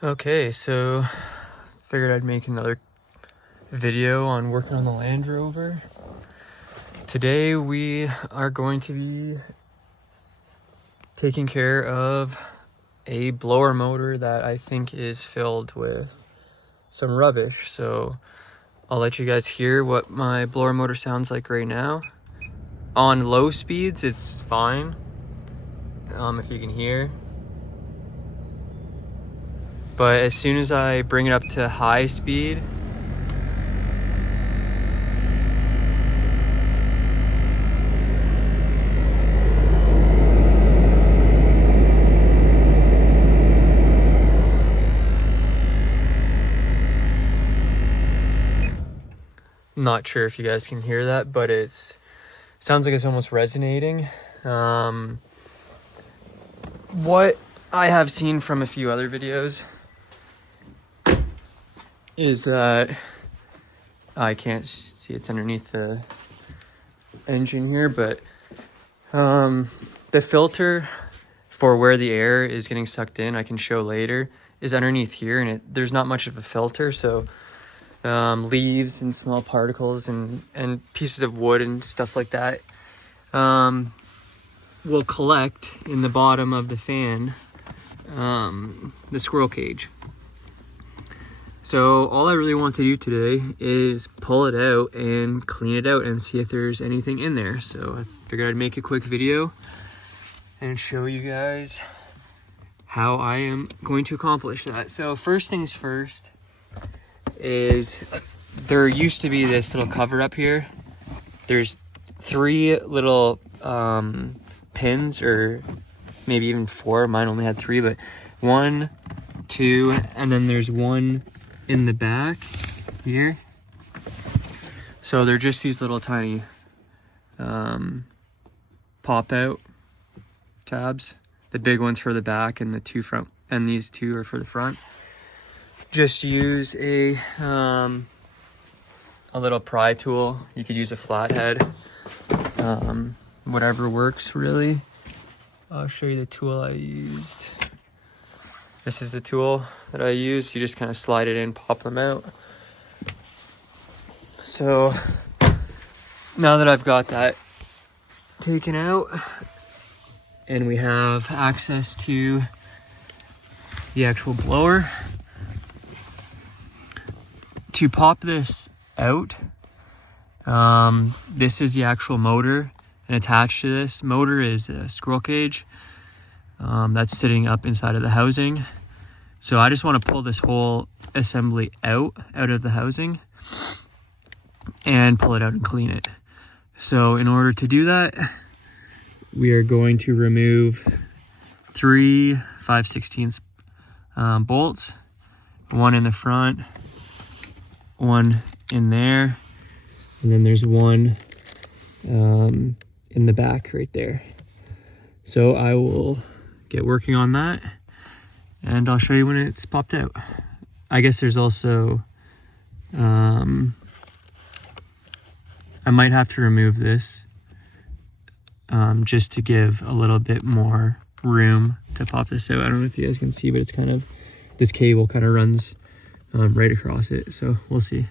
Okay, so figured I'd make another video on working on the Land Rover. Today we are going to be taking care of a blower motor that I think is filled with some rubbish. So I'll let you guys hear what my blower motor sounds like right now. On low speeds, it's fine, if you can hear. But as soon as I bring it up to high speed, not sure if you guys can hear that, but sounds like it's almost resonating. What I have seen from a few other videos is that I can't see, it's underneath the engine here, but the filter for where the air is getting sucked in, I can show later, is underneath here, and there's not much of a filter, so leaves and small particles and pieces of wood and stuff like that will collect in the bottom of the fan, the squirrel cage. So all I really want to do today is pull it out and clean it out and see if there's anything in there. So I figured I'd make a quick video and show you guys how I am going to accomplish that. So first things first is there used to be this little cover up here. There's 3 little pins, or maybe even 4. Mine only had 3, but 1, 2, and then there's one in the back here. So they're just these little tiny pop out tabs. The big one's for the back and the 2 front, and these 2 are for the front. Just use a little pry tool. You could use a flathead, whatever works really. I'll show you the tool I used. This is the tool that I used. You just kind of slide it in, pop them out. So now that I've got that taken out and we have access to the actual blower, to pop this out, this is the actual motor, and attached to this motor is a squirrel cage that's sitting up inside of the housing. So I just want to pull this whole assembly out of the housing and pull it out and clean it. So in order to do that, we are going to remove 3 5/16 bolts, 1 in the front, 1 in there, and then there's 1 in the back right there. So I will get working on that and I'll show you when it's popped out. I guess there's also I might have to remove this just to give a little bit more room to pop this out. I don't know if you guys can see, but it's kind of, this cable kind of runs right across it, so we'll see.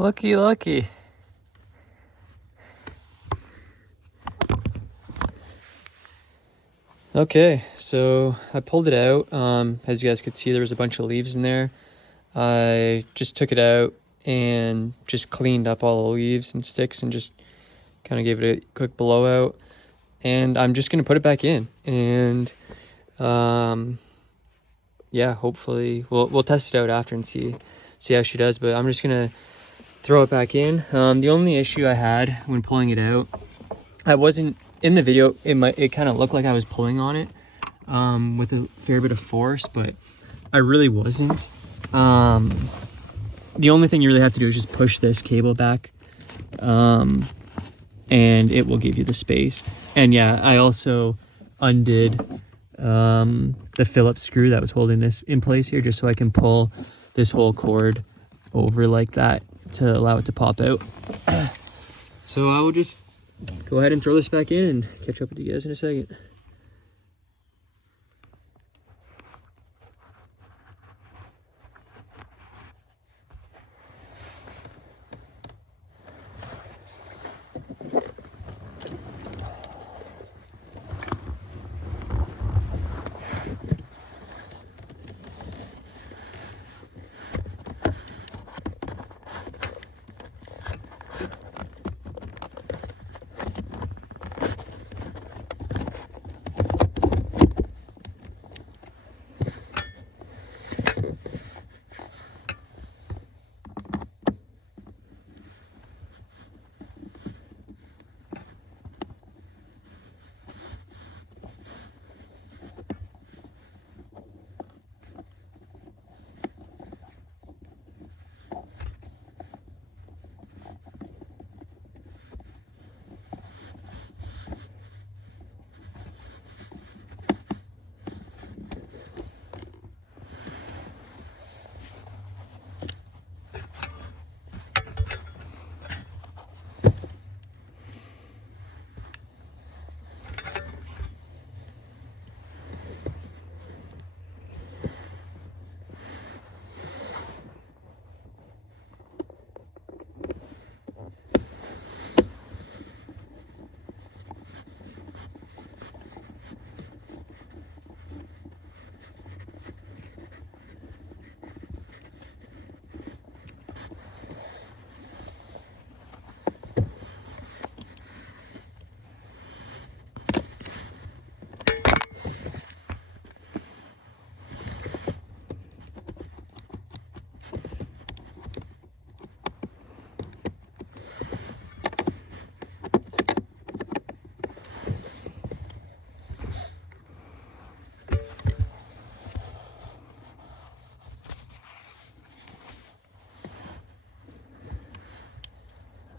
Looky, looky. Okay, so I pulled it out. As you guys could see, there was a bunch of leaves in there. I just took it out and just cleaned up all the leaves and sticks and just kind of gave it a quick blowout. And I'm just going to put it back in. And yeah, hopefully we'll test it out after and see how she does. But I'm just going to throw it back in. The only issue I had when pulling it out, I wasn't in the video. It kind of looked like I was pulling on it with a fair bit of force, but I really wasn't. The only thing you really have to do is just push this cable back, and it will give you the space. And yeah, I also undid the Phillips screw that was holding this in place here, just so I can pull this whole cord over like that to allow it to pop out. So I will just go ahead and throw this back in and catch up with you guys in a second.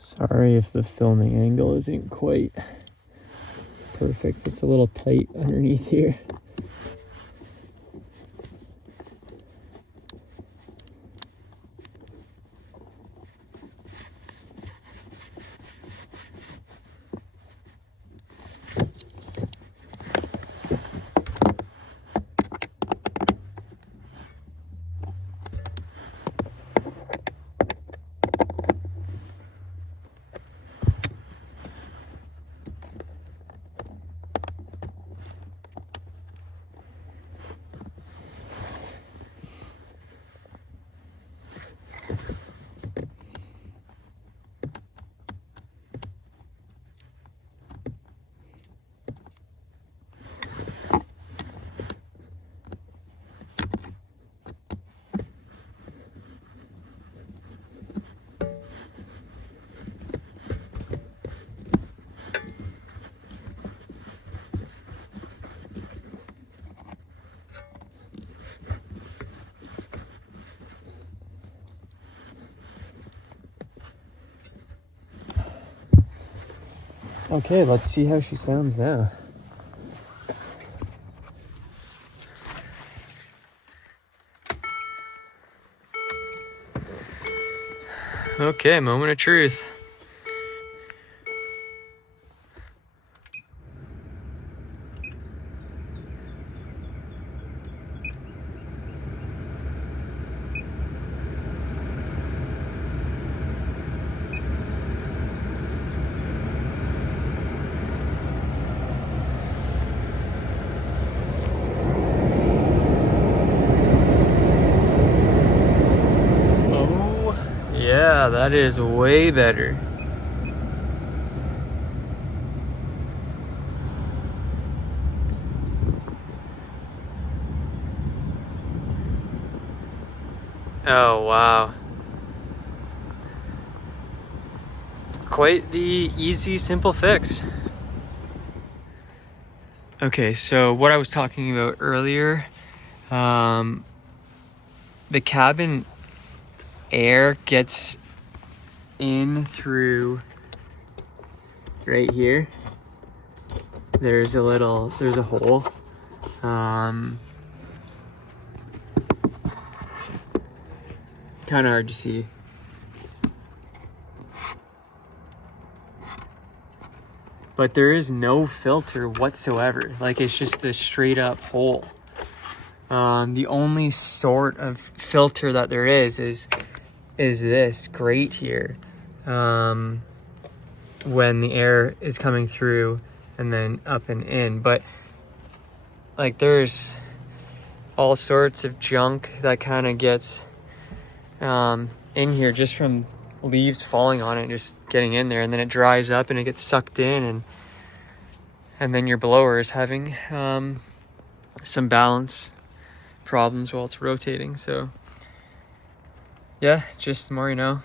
Sorry if the filming angle isn't quite perfect. It's a little tight underneath here. Okay, let's see how she sounds now. Okay, moment of truth. Yeah, that is way better. Oh, wow. Quite the easy, simple fix. Okay, so what I was talking about earlier, the cabin air gets in through right here. There's a hole. Kind of hard to see. But there is no filter whatsoever. Like, it's just a straight up hole. The only sort of filter that there is this grate here. When the air is coming through and then up and in. But like, there's all sorts of junk that kind of gets in here just from leaves falling on it, just getting in there, and then it dries up and it gets sucked in, and then your blower is having some balance problems while it's rotating. So yeah, just the more you know.